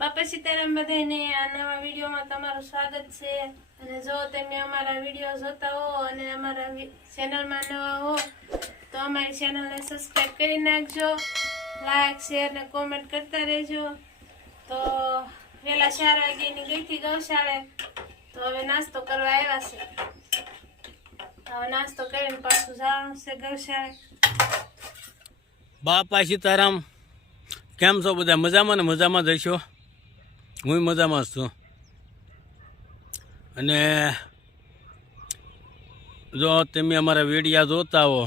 બાપા સીતારામ બધાને આ નવા વિડીયોમાં તમારું સ્વાગત છે. અને જો તમે અમારા વીડિયો જોતા હો અને અમારા ચેનલમાં નવા હો, તો અમારી ચેનલને સબસ્ક્રાઈબ કરી નાખજો. લાઈક શેર ને કોમેન્ટ કરતા રહેજો. તો વહેલા ચાર વાગ્યાની ગઈ હતી ગૌશાળે, તો હવે નાસ્તો કરવા આવ્યા છે. હવે નાસ્તો કરીને પાછું જવાનું છે ગૌશાળે. બાપા સીતારામ, કેમ છો બધા? મજામાં ને મજામાં જ હશો? હું મજામાં છું. અને જો તમે અમારા વિડીયા જોતા હો,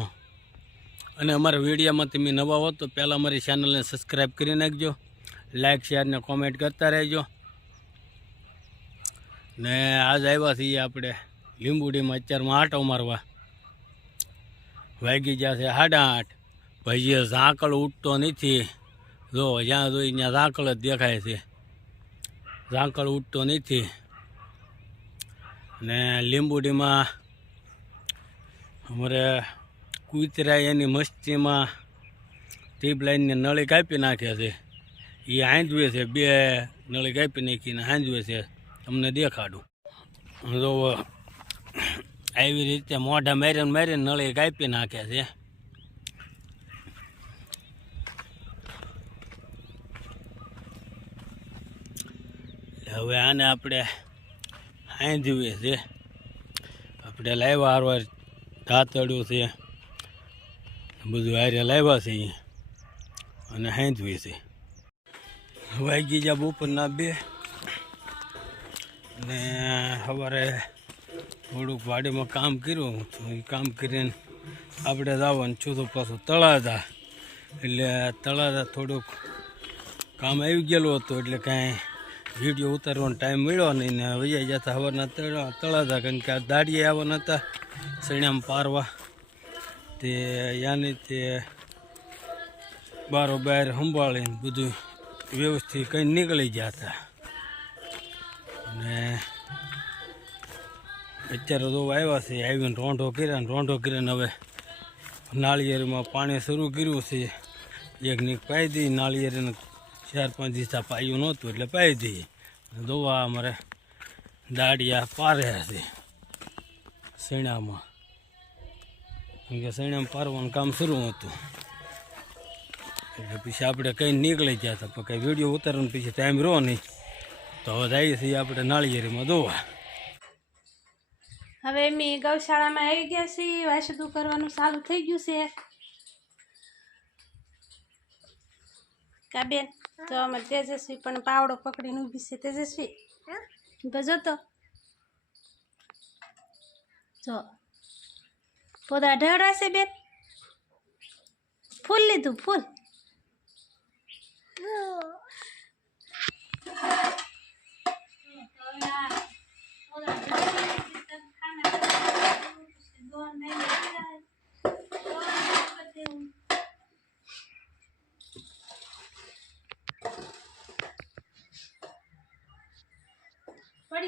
અને અમારા વિડીયામાં તમે નવા હો, તો પહેલાં અમારી ચેનલને સબસ્ક્રાઈબ કરી નાખજો લાઇક શેર ને કોમેન્ટ કરતા રહેજો. ને આજ આવ્યા છીએ આપણે લીંબુડીમાં અત્યારમાં આટો મારવા. વાગી છે સાડા આઠ ભાઈએ ઝાંકળ ઉઠતો નથી. જો, જ્યાં જોઈ ત્યાં ઝાંકળ જ દેખાય છે. ઝાંકળ ઉઠતો નથી. ને લીંબુડીમાં અમારે કૂતરા એની મસ્તીમાં ટીપ લાઈનની નળી કાપી નાખે છે. એ હાંજવે છે, બે નળી કાપી નાખીને હાંજવે છે. તમને દેખાડું. જો, આવી રીતે મોઢા મારીને મારીને નળી કાપી નાખે છે. હવે આને આપણે હાંધવીએ છે. આપણે લાવ્યા હારવાર દાંતડ્યું છે. બધું હારે લાવ્યા છે અને હાંધવી છે. વાગી જા બપોરના બે. ને સવારે થોડુંક વાડીમાં કામ કર્યું. તો એ કામ કરીને આપણે જવાનું છું પાછું તળાજા. એટલે તળાજા થોડુંક કામ આવી ગયેલું હતું એટલે કાંઈ વીડિયો ઉતારવાનો ટાઈમ મળ્યો નહીં ને વૈયા જતા હવારના તળા તળાતા કારણ કે આ દાડીએ આવવાના હતા સણ્યામાં પારવા. તે યાની તે બારો બહાર સંભાળીને બધું વ્યવસ્થિત કંઈ નીકળી ગયા હતા અને અત્યારે તો આવ્યા છે, આવીને રોંઢો કર્યા ને રોંઢો કરીને હવે નાળિયેરમાં પાણી શરૂ કર્યું છે. એક નીક પાઈ દઈ નાળિયેરને ચાર પાંચ દિવસ પાયું નહોતું એટલે પાઈ દઈ દોવા અમારે દાડિયા પાર્યા છે શેણામાં. કેમ કે શેણામાં પારવાનું કામ શરૂ હતું. એટલે પછી આપણે કંઈ નીકળી ગયા હતા, પણ કંઈ વીડિયો ઉતારવાનો પછી ટાઈમ રહ્યો નહીં. તો હવે જઈએ છીએ આપણે નાળિયેરીમાં દોવા. હવે અમે ગૌશાળામાં આવી ગયા છીએ વાસુદું કરવાનું ચાલુ થઈ ગયું છે. કાબેન તો આમાં તેજસ્વી પણ પાવડો પકડીને ઊભી છે, તેજસ્વી. બજો તો. જો. પોતા ઢળવા છે બેન. ફૂલ લીધું, ફૂલ.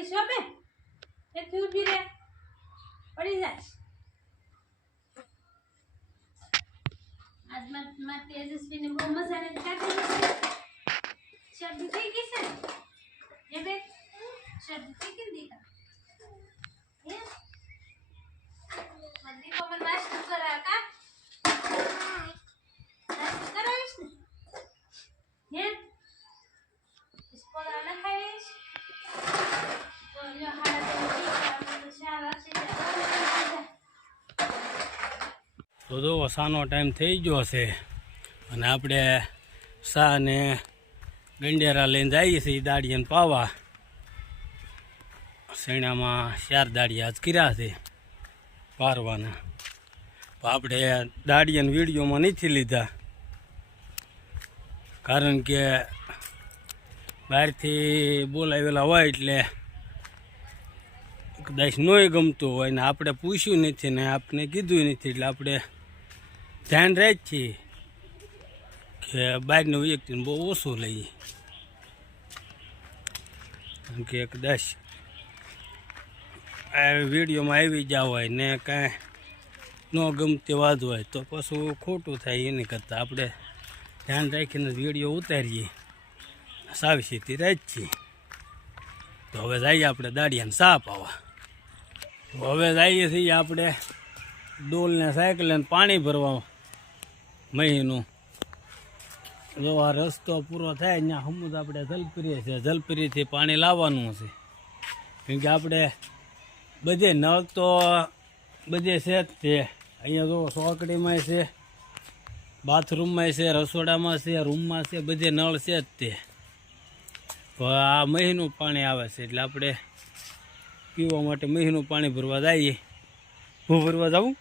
પડી શોપે એથી ઊભી રે પડી જાય આજમાં માં તેજસ્વીને બહુ મજા ને કાઢી શરદી થઈ ગઈ છે એ બે શરદી થઈ ગઈ ને દીકા હે મંદી કો મને નાસ્તો કરાવ કા તો જો સાનો ટાઈમ થઈ ગયો છે. અને આપણે સા ને ગંડેરા લઈને જઈએ છીએ દાડિયાને પાવા. શેણામાં ચાર દાડિયા જ કર્યા છે પારવાના. આપણે દાડિયાને વિડીયોમાં નથી લીધા. કારણ કે બહારથી બોલાવેલા હોય એટલે કદાચ નોય ગમતું હોય ને આપણે પૂછ્યું નથી ને આપણે કીધું નથી એટલે આપણે ધ્યાન રહે જ છીએ કે બહારનું વ્યક્તિને બહુ ઓછું લઈએ. કારણ કે કદાચ આ વિડીયોમાં આવી જાવ હોય ને કાંઈ ન ગમતી વાત હોય તો પાછું ખોટું થાય એની કરતાં આપણે ધ્યાન રાખીને વીડિયો ઉતારીએ. સાવચેતી રહે જ છીએ તો હવે જઈએ આપણે દાડિયાને સા પાવા તો હવે જઈએ છીએ આપણે ડોલને સાયકલને પાણી ભરવા. મહીનું. જો આ રસ્તો પૂરો થાય અહીંયા હમુદ આપણે જલપરીએ છે જલપરીથી પાણી લાવવાનું છે. કેમ કે આપણે બધે નળ તો બધે છે જ તે. અહીંયા જો સોકડીમાં છે, બાથરૂમમાં છે, રસોડામાં છે, રૂમમાં છે, બધે નળ છે જ તો આ મહીનું પાણી આવે છે, એટલે આપણે પીવા માટે મહીનું પાણી ભરવા જઈએ. હું ભરવા જાઉં?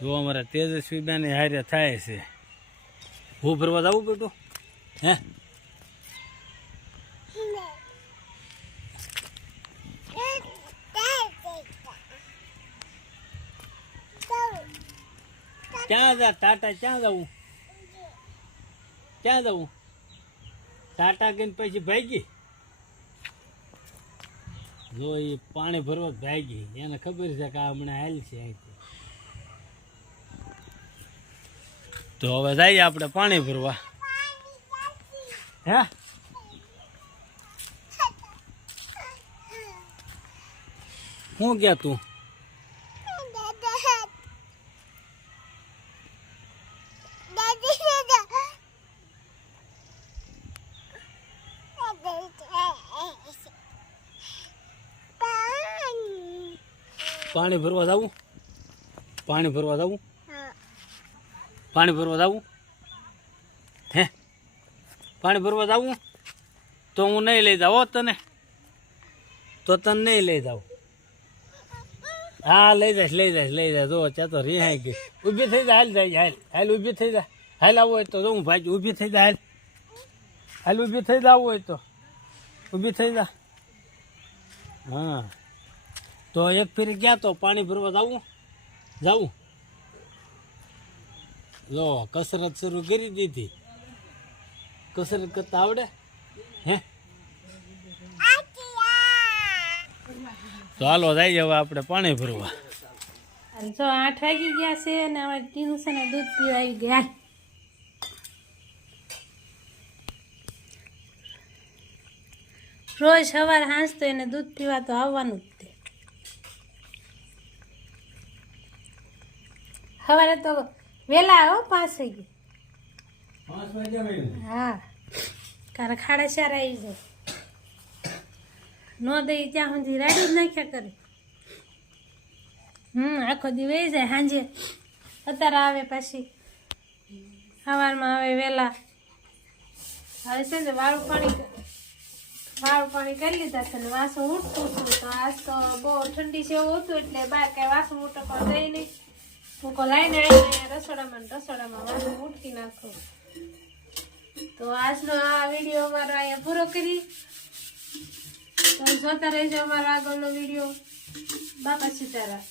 જો અમારા તેજસ્વી બેન હારે થાય છે. હું ભરવા જવું બેટું? હે? ક્યાં જા ટાટા, ક્યાં જવું ક્યાં જવું ટાટા ગઈને પછી ભાગી? જો એ પાણી ભરવા ભાગી. એને ખબર છે કે આ હમણાં હાલ છે અહીંથી. તો હવે જઈએ આપણે પાણી ભરવા. હે? શું ગયા તું? પાણી ભરવા જવું? પાણી ભરવા જવું? પાણી ભરવા જાવું હે? પાણી ભરવા જાવું તો હું નહીં લઈ જાઉં તને. તો તને નહીં લઈ જાઉં. હા, લઈ જાય લઈ જાય લઈ જાય જો, ત્યાં તો રિહાઈ ગઈ. ઊભી થઈ જાય હાલ જાય, હાલ. હાલ ઊભી થઈ જાય હાલ આવું હોય તો, જો હું ભાઈ, ઊભી થઈ જાય હાલ. હાલ ઊભી થઈ જાવ હોય તો. ઊભી થઈ જા. હા. તો એક ફેરી ગયા તો પાણી ભરવા જાવું જવું જો કસરત શરૂ કરી દીધી. કસરત કરતા આવડે? હે? ચાલો જાય જવા આપણે પાણી ભરવા. જો આઠ વાગી ગયા છે અને અમારે ટ્યુશન દૂધ પીવા આવી ગયા. રોજ સવાર હાંસ તો એને દૂધ પીવા તો આવવાનું જ તે. સવારે તો વહેલા આવો પાંચ વાગે. હા. કારણ ખાડા ચાર આવી જાય. ન દઈ ત્યાં સુધી રાડી જ નાખ્યા કરે. હમ આખો દી વહી જાય સાંજે. અત્યારે આવે પાછી. સવારમાં આવે વહેલા હવે છે ને વાળું પાણી વાળું પાણી કરી લીધા છે ને વાસણ ઉઠતું હતું તો આજ તો બહુ ઠંડી છે એવું હતું એટલે બહાર કાંઈ વાસણ ઉટકવા દઈ નહીં. હું કો લાઈને આવીને રસોડામાં રસોડામાં વાસણ ઉટકી નાખું. તો આજનો આ વીડિયો અમારો અહીંયા પૂરો કરી. તો જોતા રહેજો અમારો આગળનો વીડિયો. બાપા સીતારામ.